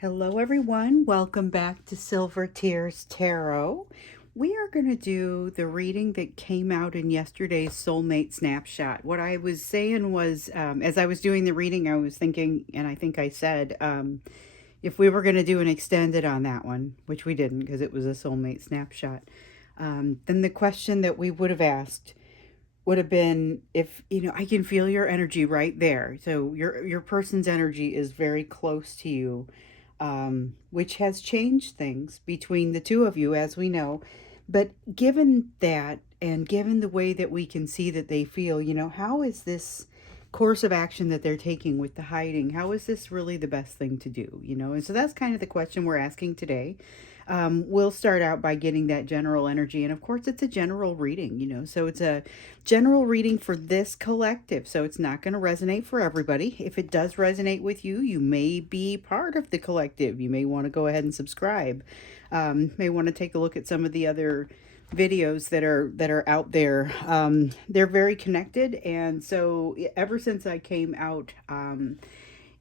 Hello everyone, welcome back to Silver Tears Tarot. We are going to do the reading that came out in yesterday's Soulmate Snapshot. What I was saying was, as I was doing the reading, I was thinking, and I think I said, if we were going to do an extended on that one, which we didn't because it was a Soulmate Snapshot, then the question that we would have asked would have been, if I can feel your energy right there, so your person's energy is very close to you, which has changed things between the two of you, as we know. But given that, and given the way that we can see that they feel, how is this course of action that they're taking with the hiding, how is this really the best thing to do? And so that's kind of the question we're asking today. We'll start out by getting that general energy. And of course, it's a general reading, so it's a general reading for this collective. So it's not going to resonate for everybody. If it does resonate with you, you may be part of the collective. You may want to go ahead and subscribe. May want to take a look at some of the other videos that are out there. They're very connected. And so ever since I came out,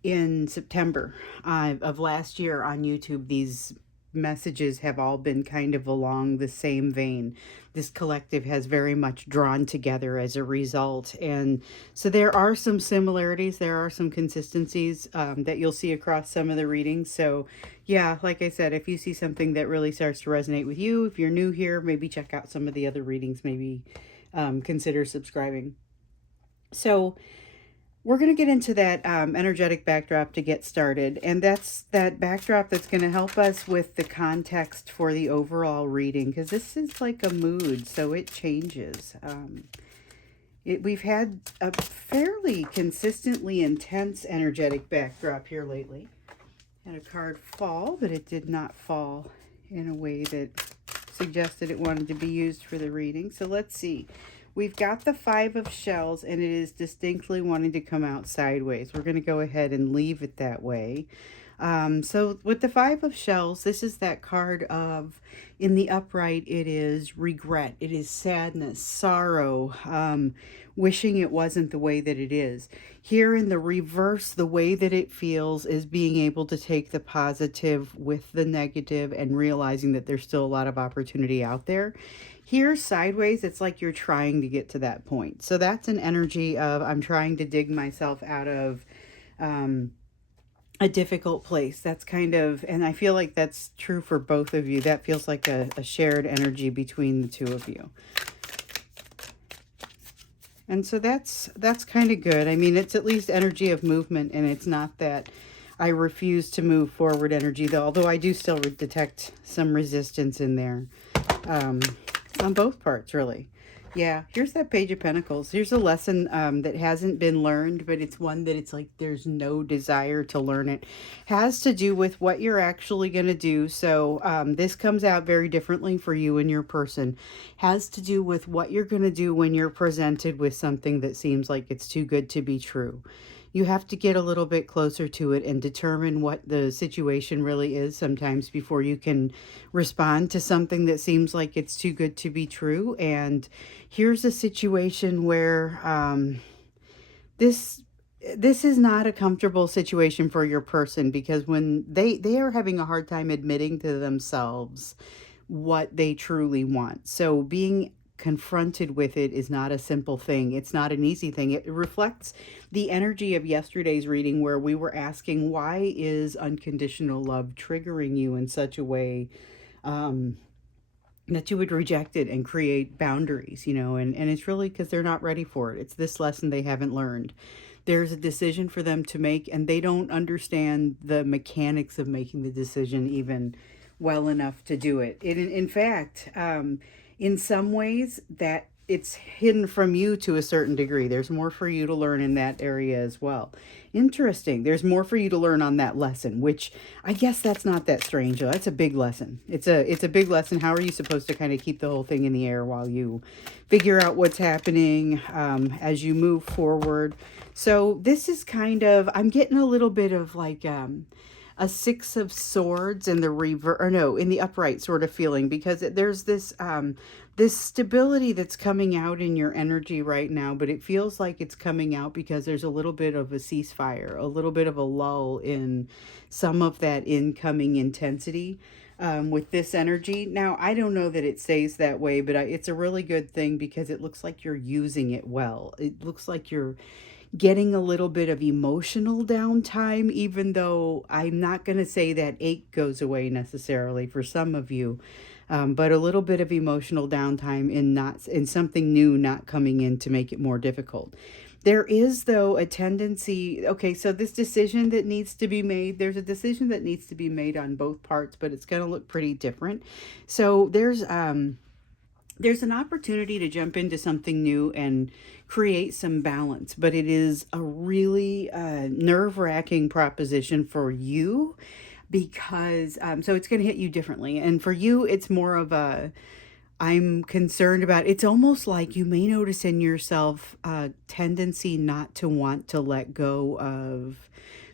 in September of last year on YouTube, these messages have all been kind of along the same vein. This collective has very much drawn together as a result. And so there are some similarities, there are some consistencies that you'll see across some of the readings. So yeah, like I said, if you see something that really starts to resonate with you, if you're new here, maybe check out some of the other readings, maybe consider subscribing. So we're going to get into that energetic backdrop to get started. And that's that backdrop that's going to help us with the context for the overall reading, because this is like a mood, so it changes. We've had a fairly consistently intense energetic backdrop here lately. Had a card fall, but it did not fall in a way that suggested it wanted to be used for the reading. So let's see. We've got the Five of Shells, and it is distinctly wanting to come out sideways. We're going to go ahead and leave it that way. So with the Five of Shells, this is that card of, in the upright, it is regret. It is sadness, sorrow, wishing it wasn't the way that it is. Here in the reverse, the way that it feels is being able to take the positive with the negative and realizing that there's still a lot of opportunity out there. Here, sideways, it's like you're trying to get to that point. So that's an energy of, I'm trying to dig myself out of a difficult place. That's kind of, and I feel like that's true for both of you. That feels like a shared energy between the two of you. And so that's kind of good. I mean, it's at least energy of movement, and it's not that I refuse to move forward energy, though, although I do still detect some resistance in there. On both parts, really. Yeah, here's that Page of Pentacles. Here's a lesson that hasn't been learned, but it's one that it's like there's no desire to learn it. Has to do with what you're actually going to do. So this comes out very differently for you and your person. Has to do with what you're going to do when you're presented with something that seems like it's too good to be true. You have to get a little bit closer to it and determine what the situation really is sometimes before you can respond to something that seems like it's too good to be true. And here's a situation where this is not a comfortable situation for your person, because when they are having a hard time admitting to themselves what they truly want. So being confronted with it is not a simple thing. It's not an easy thing. It reflects the energy of yesterday's reading, where we were asking, why is unconditional love triggering you in such a way that you would reject it and create boundaries, and it's really because they're not ready for it. It's this lesson they haven't learned. There's a decision for them to make, and they don't understand the mechanics of making the decision even well enough to do it. In fact, in some ways, that it's hidden from you to a certain degree. There's more for you to learn in that area as well. Interesting. There's more for you to learn on that lesson, which I guess that's not that strange. That's a big lesson. It's a big lesson. How are you supposed to kind of keep the whole thing in the air while you figure out what's happening as you move forward? So this is kind of, I'm getting a little bit of like a Six of Swords in the reverse, or no, in the upright sort of feeling, because there's this this stability that's coming out in your energy right now, but it feels like it's coming out because there's a little bit of a ceasefire, a little bit of a lull in some of that incoming intensity with this energy. Now, I don't know that it stays that way, but it's a really good thing because it looks like you're using it well. It looks like you're getting a little bit of emotional downtime, even though I'm not going to say that ache goes away necessarily for some of you. But a little bit of emotional downtime in something new not coming in to make it more difficult. There is, though, a tendency. Okay, so this decision that needs to be made, there's a decision that needs to be made on both parts, but it's going to look pretty different. So there's an opportunity to jump into something new and create some balance, but it is a really nerve-wracking proposition for you because so it's going to hit you differently. And for you, it's more of a I'm concerned about. It's almost like you may notice in yourself a tendency not to want to let go of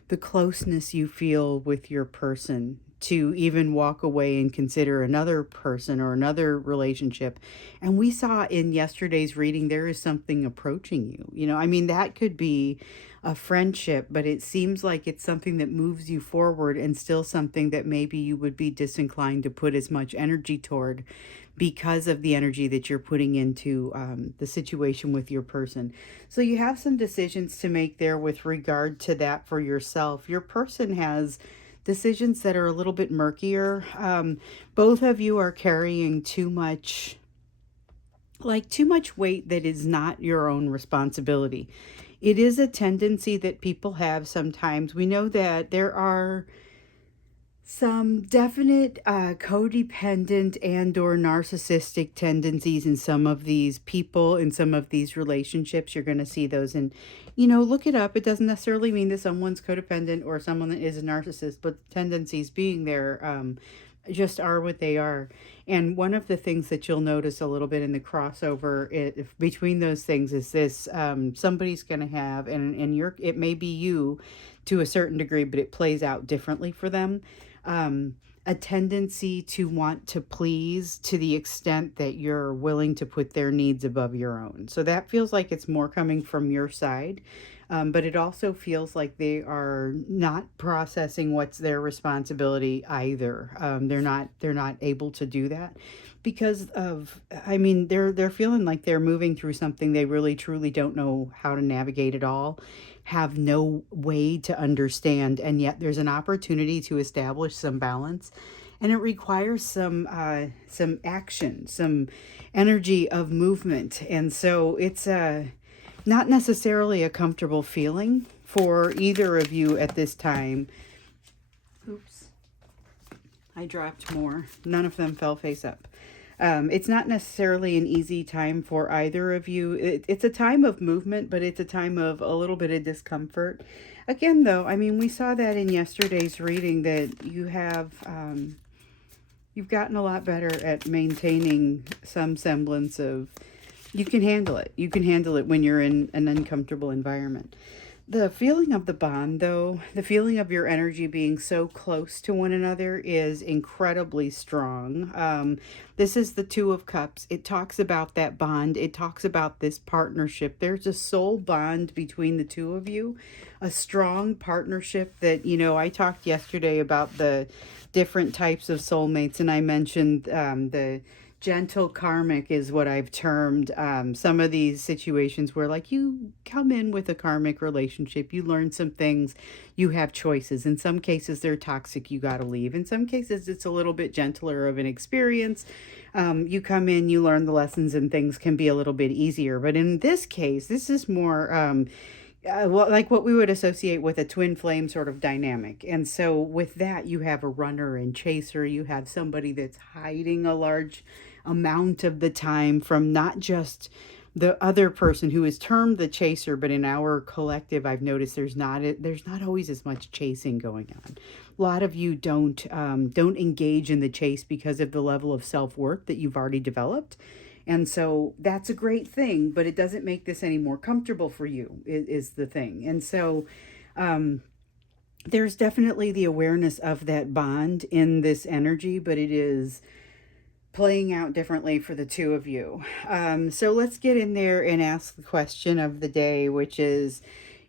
the closeness you feel with your person, to even walk away and consider another person or another relationship. And we saw in yesterday's reading there is something approaching you. I mean, that could be a friendship, but it seems like it's something that moves you forward and still something that maybe you would be disinclined to put as much energy toward because of the energy that you're putting into the situation with your person. So you have some decisions to make there with regard to that for yourself. Your person has decisions that are a little bit murkier. Both of you are carrying too much weight that is not your own responsibility. It is a tendency that people have sometimes. We know that there are some definite codependent and or narcissistic tendencies in some of these people, in some of these relationships. You're going to see those. And look it up. It doesn't necessarily mean that someone's codependent or someone that is a narcissist, but tendencies being there just are what they are. And one of the things that you'll notice a little bit in the crossover between those things is this: somebody's going to have, it may be you to a certain degree, but it plays out differently for them. A tendency to want to please to the extent that you're willing to put their needs above your own. So that feels like it's more coming from your side. But it also feels like they are not processing what's their responsibility either. They're not able to do that because of, I mean, they're feeling like they're moving through something they really truly don't know how to navigate at all, have no way to understand, and yet there's an opportunity to establish some balance. And it requires some action, some energy of movement. And so it's not necessarily a comfortable feeling for either of you at this time. Oops, I dropped more. None of them fell face up. It's not necessarily an easy time for either of you. It's a time of movement, but it's a time of a little bit of discomfort. Again, though, I mean, we saw that in yesterday's reading that you've gotten a lot better at maintaining some semblance of, you can handle it. You can handle it when you're in an uncomfortable environment. The feeling of the bond, though, the feeling of your energy being so close to one another is incredibly strong. This is the Two of Cups. It talks about that bond. It talks about this partnership. There's a soul bond between the two of you, a strong partnership that, I talked yesterday about the different types of soulmates, and I mentioned the gentle karmic is what I've termed some of these situations where, like, you come in with a karmic relationship, you learn some things, you have choices. In some cases they're toxic, you got to leave. In some cases it's a little bit gentler of an experience. You come in, you learn the lessons, and things can be a little bit easier. But in this case, this is more like what we would associate with a twin flame sort of dynamic. And so with that, you have a runner and chaser. You have somebody that's hiding a large amount of the time from not just the other person who is termed the chaser, but in our collective, I've noticed there's not always as much chasing going on. A lot of you don't engage in the chase because of the level of self-worth that you've already developed. And so that's a great thing, but it doesn't make this any more comfortable for you, is the thing. And so there's definitely the awareness of that bond in this energy, but it is playing out differently for the two of you. So let's get in there and ask the question of the day, which is,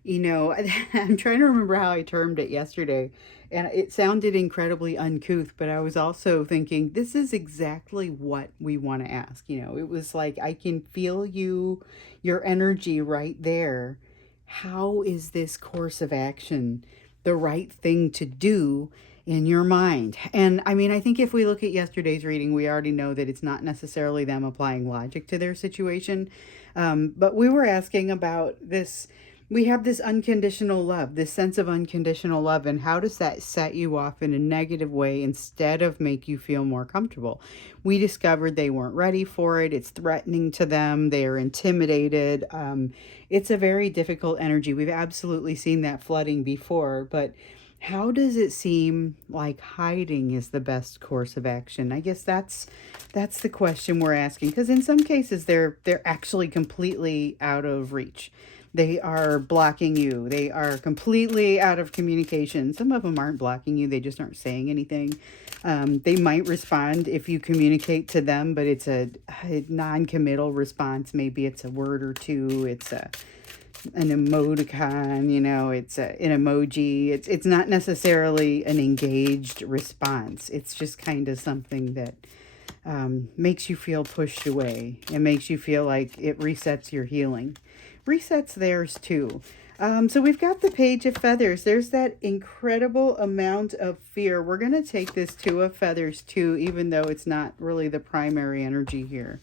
I'm trying to remember how I termed it yesterday, and it sounded incredibly uncouth, but I was also thinking, this is exactly what we want to ask. It was like, I can feel your energy right there. How is this course of action the right thing to do in your mind? And I mean, I think if we look at yesterday's reading, we already know that it's not necessarily them applying logic to their situation. But we were asking about this. We have this unconditional love, this sense of unconditional love, and how does that set you off in a negative way instead of make you feel more comfortable? We discovered they weren't ready for it. It's threatening to them. They are intimidated. It's a very difficult energy. We've absolutely seen that flooding before, but how does it seem like hiding is the best course of action? I guess that's the question we're asking, because in some cases they're actually completely out of reach. They are blocking you. They are completely out of communication. Some of them aren't blocking you. They just aren't saying anything. They might respond if you communicate to them, but it's a non-committal response. Maybe it's a word or two. It's an emoticon, it's an emoji. It's not necessarily an engaged response. It's just kind of something that makes you feel pushed away. It makes you feel like it resets your healing. Resets theirs too. So we've got the Page of Feathers. There's that incredible amount of fear. We're going to take this Two of Feathers too, even though it's not really the primary energy here.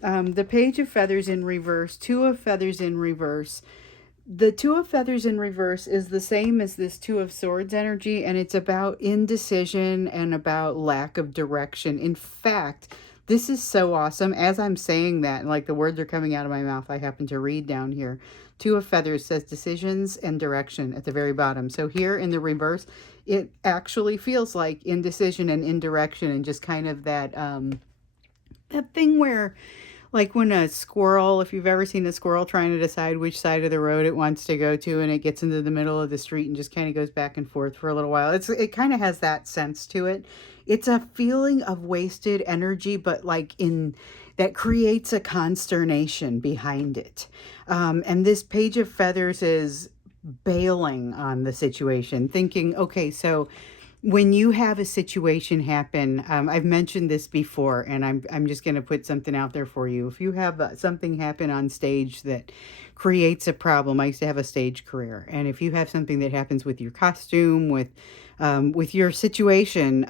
The Page of Feathers in reverse, Two of Feathers in reverse. The Two of Feathers in reverse is the same as this Two of Swords energy, and it's about indecision and about lack of direction. In fact, this is so awesome. As I'm saying that, and like the words are coming out of my mouth, I happen to read down here. Two of Feathers says decisions and direction at the very bottom. So here in the reverse, it actually feels like indecision and indirection, and just kind of that thing where, like when a squirrel, if you've ever seen a squirrel trying to decide which side of the road it wants to go to, and it gets into the middle of the street and just kind of goes back and forth for a little while. It kind of has that sense to it. It's a feeling of wasted energy, but like in that creates a consternation behind it. And this Page of Feathers is bailing on the situation, thinking, okay, so when you have a situation happen, I've mentioned this before, and I'm just going to put something out there for you. If you have something happen on stage that creates a problem, I used to have a stage career, and if you have something that happens with your costume, with your situation,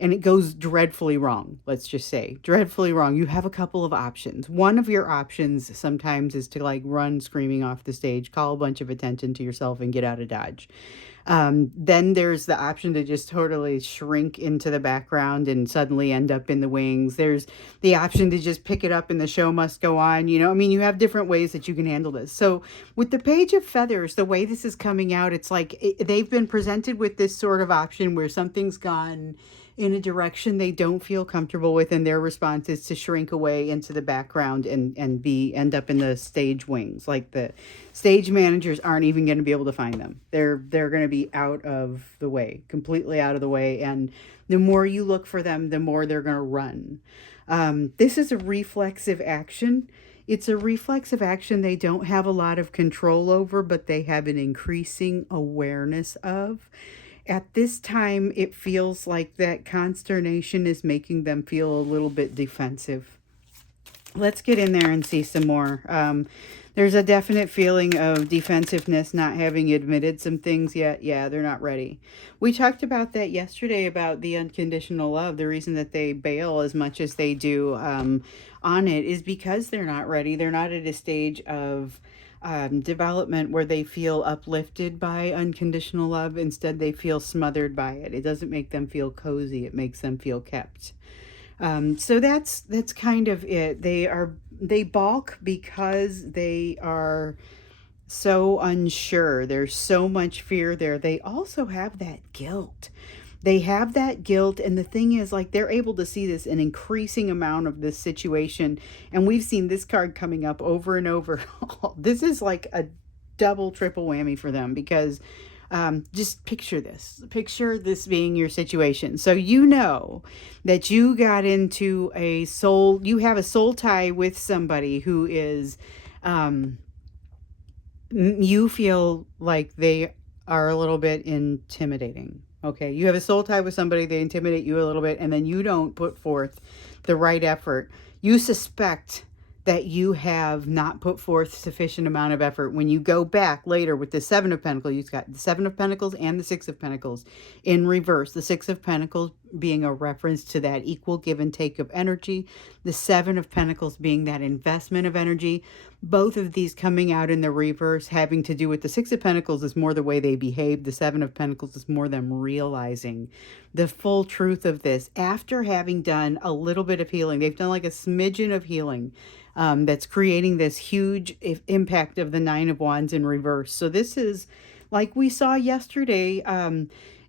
and it goes dreadfully wrong, let's just say dreadfully wrong, you have a couple of options. One of your options sometimes is to like run screaming off the stage, call a bunch of attention to yourself, and get out of Dodge. Then there's the option to just totally shrink into the background and suddenly end up in the wings. There's the option to just pick it up and the show must go on. I mean, you have different ways that you can handle this. So with the Page of Feathers, the way this is coming out, it's like they've been presented with this sort of option where something's gone in a direction they don't feel comfortable with, and their response is to shrink away into the background and end up in the stage wings. Like the stage managers aren't even going to be able to find them. They're going to be out of the way, completely out of the way, and the more you look for them, the more they're going to run. This is a reflexive action. It's a reflexive action they don't have a lot of control over, but they have an increasing awareness of. At this time, it feels like that consternation is making them feel a little bit defensive. Let's get in there and see some more. There's a definite feeling of defensiveness, not having admitted some things yet. Yeah, they're not ready. We talked about that yesterday, about the unconditional love. The reason that they bail as much as they do on it is because they're not ready. They're not at a stage of development where they feel uplifted by unconditional love. Instead, they feel smothered by it. It doesn't make them feel cozy. It makes them feel kept. So that's kind of it. They balk because they are so unsure. There's so much fear there. They also have that guilt. They have that guilt, and the thing is, like, they're able to see this an increasing amount of this situation, and we've seen this card coming up over and over. This is like a double, triple whammy for them, because Just picture this being your situation. So you know that you got into you have a soul tie with somebody who is, um, you feel like they are a little bit intimidating. Okay, you have a soul tie with somebody, they intimidate you a little bit, and then you don't put forth the right effort. You suspect that you have not put forth sufficient amount of effort. When you go back later with the Seven of Pentacles, you've got the Seven of Pentacles and the Six of Pentacles in reverse. The Six of Pentacles being a reference to that equal give and take of energy. The Seven of Pentacles being that investment of energy. Both of these coming out in the reverse, having to do with the Six of Pentacles is more the way they behave. The Seven of Pentacles is more them realizing the full truth of this after having done a little bit of healing. They've done like a smidgen of healing, that's creating this huge impact of the Nine of Wands in reverse. So this is, like we saw yesterday,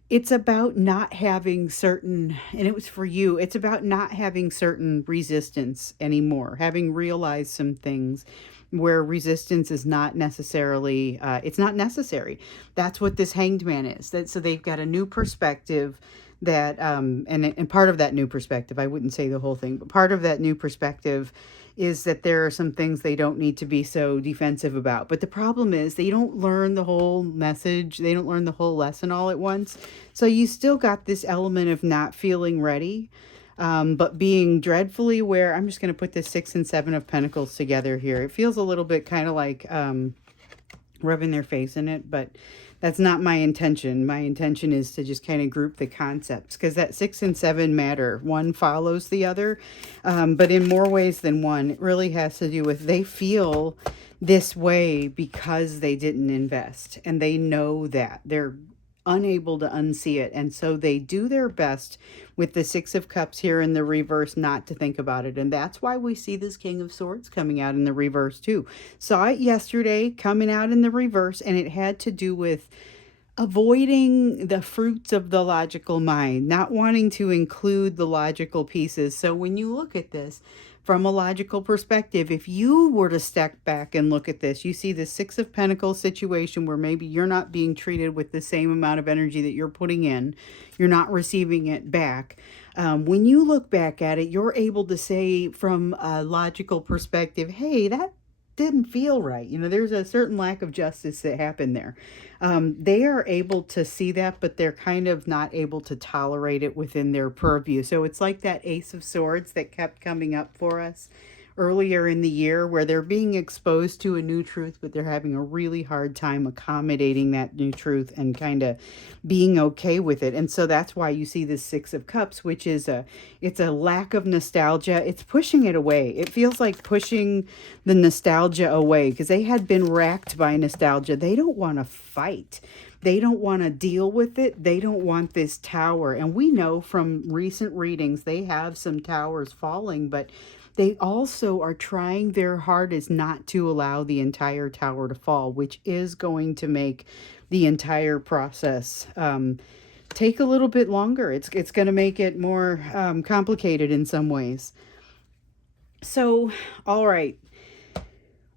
it's about not having certain, and it was for you, it's about not having certain resistance anymore, having realized some things where resistance is not necessarily, it's not necessary. That's what this Hanged Man is. So they've got a new perspective that, and part of that new perspective, I wouldn't say the whole thing, but part of that new perspective is that there are some things they don't need to be so defensive about. But the problem is they don't learn the whole message. They don't learn the whole lesson all at once. So you still got this element of not feeling ready, but being dreadfully aware. I'm just going to put the Six and Seven of Pentacles together here. It feels a little bit kind of like rubbing their face in it, but that's not my intention. My intention is to just kind of group the concepts, because that 6 and 7 matter. One follows the other, but in more ways than one. It really has to do with they feel this way because they didn't invest, and they know that. They're unable to unsee it, and so they do their best with the Six of Cups here in the reverse not to think about it. And that's why we see this King of Swords coming out in the reverse too. Saw it yesterday coming out in the reverse, and it had to do with avoiding the fruits of the logical mind, not wanting to include the logical pieces. So when you look at this from a logical perspective, if you were to step back and look at this, you see the Six of Pentacles situation where maybe you're not being treated with the same amount of energy that you're putting in. You're not receiving it back. When you look back at it, you're able to say from a logical perspective, hey, that didn't feel right. You know, there's a certain lack of justice that happened there. They are able to see that, but they're kind of not able to tolerate it within their purview. So it's like that Ace of Swords that kept coming up for us earlier in the year, where they're being exposed to a new truth, but they're having a really hard time accommodating that new truth and kind of being okay with it. And so that's why you see this Six of Cups, which is it's a lack of nostalgia. It's pushing it away. It feels like pushing the nostalgia away, because they had been racked by nostalgia. They don't want to fight. They don't want to deal with it. They don't want this tower. And we know from recent readings, they have some towers falling, but they also are trying their hardest not to allow the entire tower to fall, which is going to make the entire process take a little bit longer. It's going to make it more complicated in some ways. So, all right.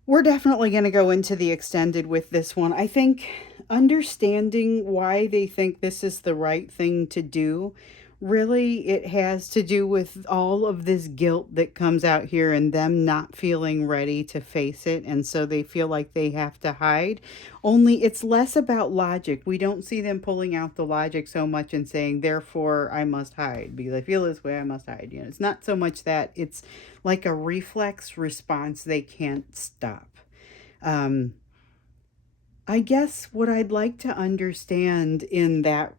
We're definitely going to go into the extended with this one. I think understanding why they think this is the right thing to do, really it has to do with all of this guilt that comes out here and them not feeling ready to face it. And so they feel like they have to hide. Only it's less about logic. We don't see them pulling out the logic so much and saying, therefore I must hide because I feel this way, I must hide. You know, it's not so much that. It's like a reflex response they can't stop. I guess what I'd like to understand in that,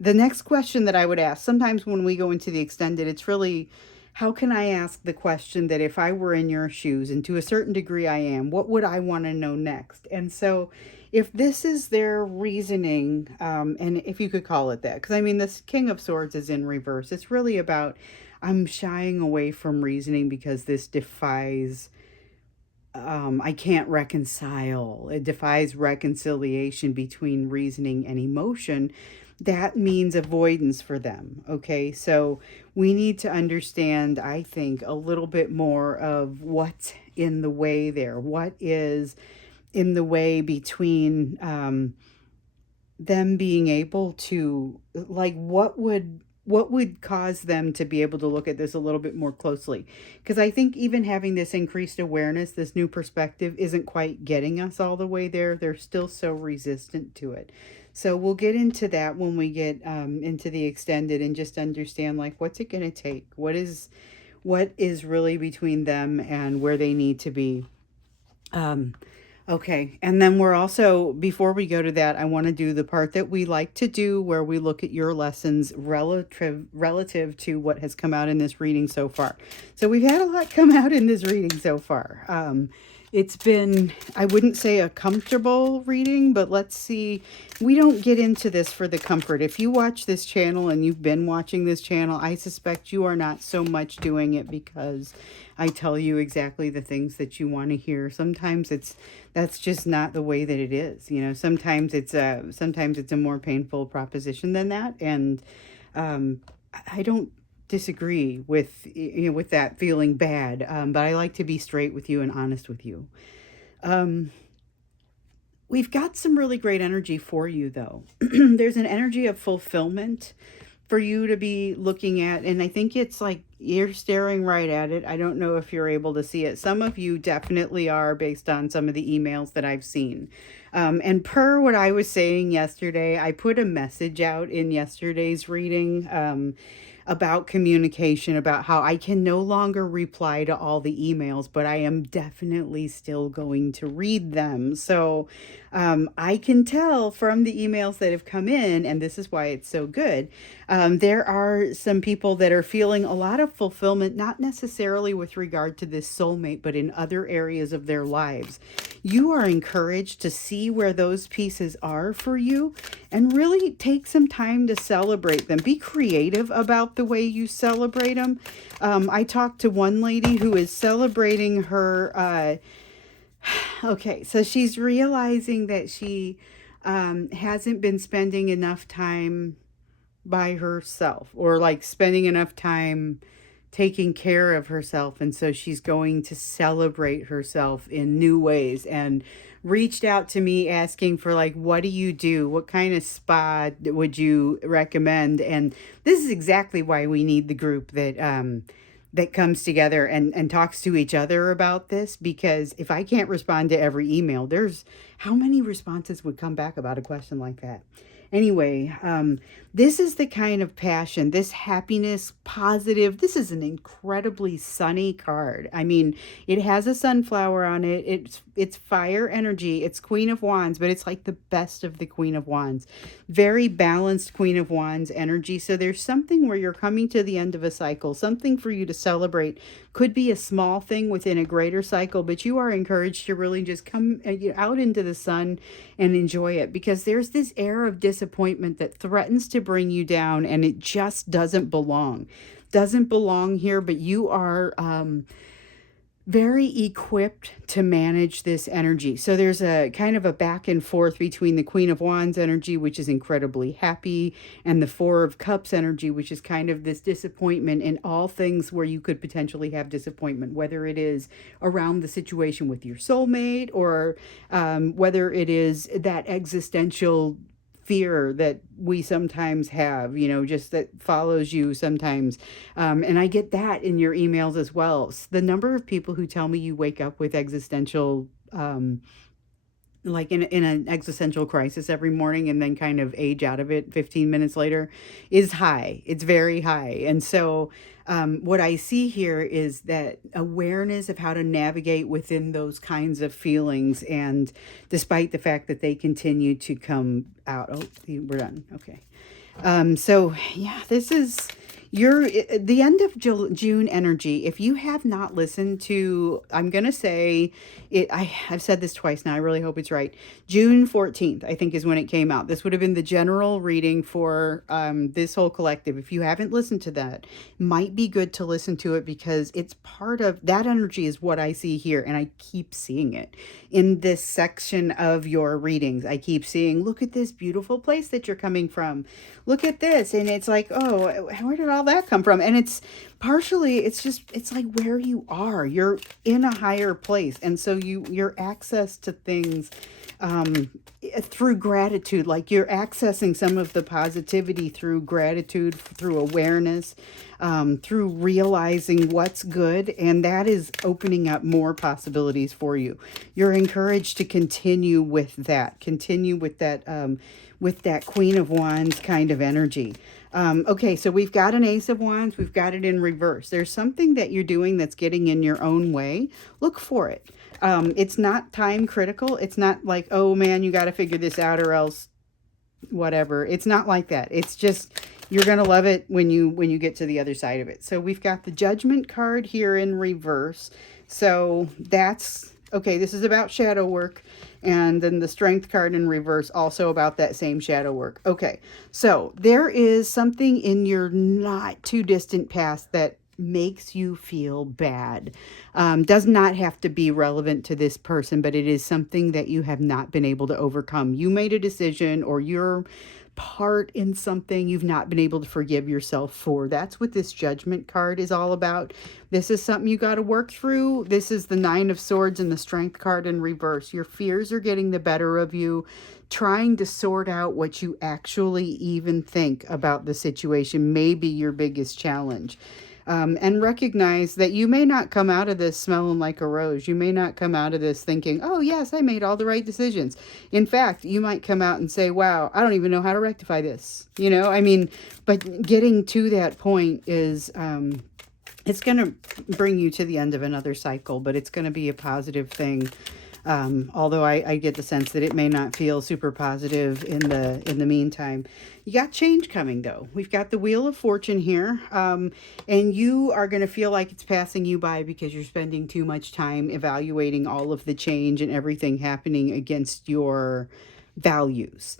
the next question that I would ask, sometimes when we go into the extended, it's really, how can I ask the question that if I were in your shoes, and to a certain degree I am, what would I want to know next? And so if this is their reasoning, and if you could call it that, because I mean, this King of Swords is in reverse. It's really about, I'm shying away from reasoning because this defies, I can't reconcile. It defies reconciliation between reasoning and emotion. That means avoidance for them. Okay, so we need to understand, I think, a little bit more of what's in the way there. What is in the way between them being able to, like, what would cause them to be able to look at this a little bit more closely, because I think even having this increased awareness, this new perspective, isn't quite getting us all the way there. They're still so resistant to it. So we'll get into that when we get into the extended, and just understand, like, what's it going to take, what is really between them and where they need to be. um, Okay, and then we're also, before we go to that, I want to do the part that we like to do, where we look at your lessons relative to what has come out in this reading so far. So we've had a lot come out in this reading so far. It's been, I wouldn't say a comfortable reading, but let's see. We don't get into this for the comfort. If you watch this channel and you've been watching this channel, I suspect you are not so much doing it because I tell you exactly the things that you want to hear. Sometimes that's just not the way that it is. Sometimes it's a more painful proposition than that, and I don't disagree with that feeling bad, but I like to be straight with you and honest with you. Um, we've got some really great energy for you, though. There's an energy of fulfillment for you to be looking at, and I think it's like you're staring right at it. I don't know if you're able to see it. Some of you definitely are, based on some of the emails that I've seen. And per what I was saying yesterday, I put a message out in yesterday's reading, about communication, about how I can no longer reply to all the emails, but I am definitely still going to read them. So I can tell from the emails that have come in, and this is why it's so good. There are some people that are feeling a lot of fulfillment, not necessarily with regard to this soulmate, but in other areas of their lives. You are encouraged to see where those pieces are for you, and really take some time to celebrate them. Be creative about the way you celebrate them. I talked to one lady who is celebrating her. Okay, so she's realizing that she hasn't been spending enough time by herself, or like spending enough time taking care of herself, and so she's going to celebrate herself in new ways, and reached out to me asking for, like, what do you do, what kind of spa would you recommend. And this is exactly why we need the group that comes together and talks to each other about this, because if I can't respond to every email, there's how many responses would come back about a question like that. Anyway, this is the kind of passion, this happiness, positive. This is an incredibly sunny card. I mean, it has a sunflower on it. It's fire energy. It's Queen of Wands, but it's like the best of the Queen of Wands. Very balanced Queen of Wands energy. So there's something where you're coming to the end of a cycle, something for you to celebrate. Could be a small thing within a greater cycle, but you are encouraged to really just come out into the sun and enjoy it, because there's this air of disappointment that threatens to bring you down, and it just doesn't belong here. But you are very equipped to manage this energy. So there's a kind of a back and forth between the Queen of Wands energy, which is incredibly happy, and the Four of Cups energy, which is kind of this disappointment in all things where you could potentially have disappointment, whether it is around the situation with your soulmate, or whether it is that existential fear that we sometimes have, just that follows you sometimes. And I get that in your emails as well. The number of people who tell me you wake up with existential, like in an existential crisis every morning, and then kind of age out of it 15 minutes later, is high. It's very high. And so what I see here is that awareness of how to navigate within those kinds of feelings, and despite the fact that they continue to come out. Oh, we're done. Okay. So yeah, this is the end of June energy. If you have not listened to, I'm gonna say it. I've said this twice now. I really hope it's right. June 14th, I think, is when it came out. This would have been the general reading for this whole collective. If you haven't listened to that, might be good to listen to it, because it's part of that energy is what I see here, and I keep seeing it in this section of your readings. I keep seeing, look at this beautiful place that you're coming from. Look at this, and it's like, oh, where did all all that come from? And it's partially, it's like where you are. You're in a higher place. And so your access to things through gratitude, like you're accessing some of the positivity through gratitude, through awareness, through realizing what's good, and that is opening up more possibilities for you. You're encouraged to continue with that, with that Queen of Wands kind of energy. Okay, so we've got an Ace of Wands, we've got it in reverse. There's something that you're doing that's getting in your own way. Look for it. It's not time critical. It's not like, oh man, you got to figure this out or else whatever. It's not like that. It's just, you're going to love it when you get to the other side of it. So we've got the Judgment card here in reverse. So that's, okay, this is about shadow work. And then the Strength card in reverse, also about that same shadow work. Okay, so there is something in your not too distant past that makes you feel bad. Does not have to be relevant to this person, but it is something that you have not been able to overcome. You made a decision, or you're part in something you've not been able to forgive yourself for. That's what this Judgment card is all about. This is something you got to work through. This is the Nine of Swords and the Strength card in reverse. Your fears are getting the better of you, trying to sort out what you actually even think about the situation may be your biggest challenge. And recognize that you may not come out of this smelling like a rose. You may not come out of this thinking, oh, yes, I made all the right decisions. In fact, you might come out and say, wow, I don't even know how to rectify this. You know, I mean, but getting to that point is, it's going to bring you to the end of another cycle, but it's going to be a positive thing. Although I get the sense that it may not feel super positive in the meantime. You got change coming, though. We've got the Wheel of Fortune here, and you are going to feel like it's passing you by because you're spending too much time evaluating all of the change and everything happening against your values.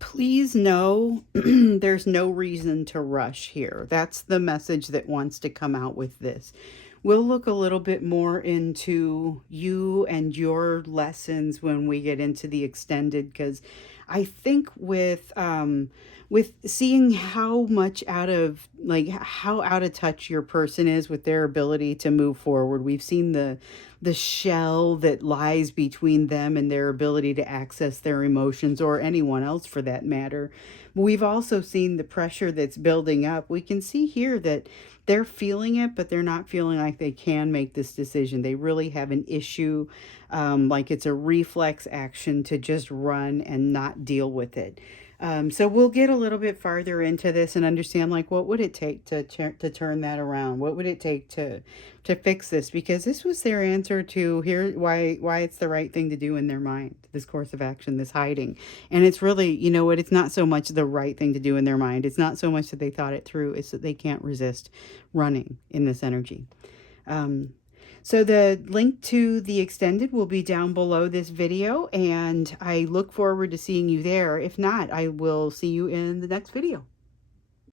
Please know there's no reason to rush here. That's the message that wants to come out with this. We'll look a little bit more into you and your lessons when we get into the extended, because I think with seeing how much how out of touch your person is with their ability to move forward. We've seen the shell that lies between them and their ability to access their emotions, or anyone else for that matter. We've also seen the pressure that's building up. We can see here that they're feeling it, but they're not feeling like they can make this decision. They really have an issue, like it's a reflex action to just run and not deal with it. So we'll get a little bit farther into this and understand, like, what would it take to turn that around? What would it take to fix this? Because this was their answer to here why it's the right thing to do in their mind, this course of action, this hiding. And it's really, you know what, it's not so much the right thing to do in their mind. It's not so much that they thought it through. It's that they can't resist running in this energy. So the link to the extended will be down below this video, and I look forward to seeing you there. If not, I will see you in the next video.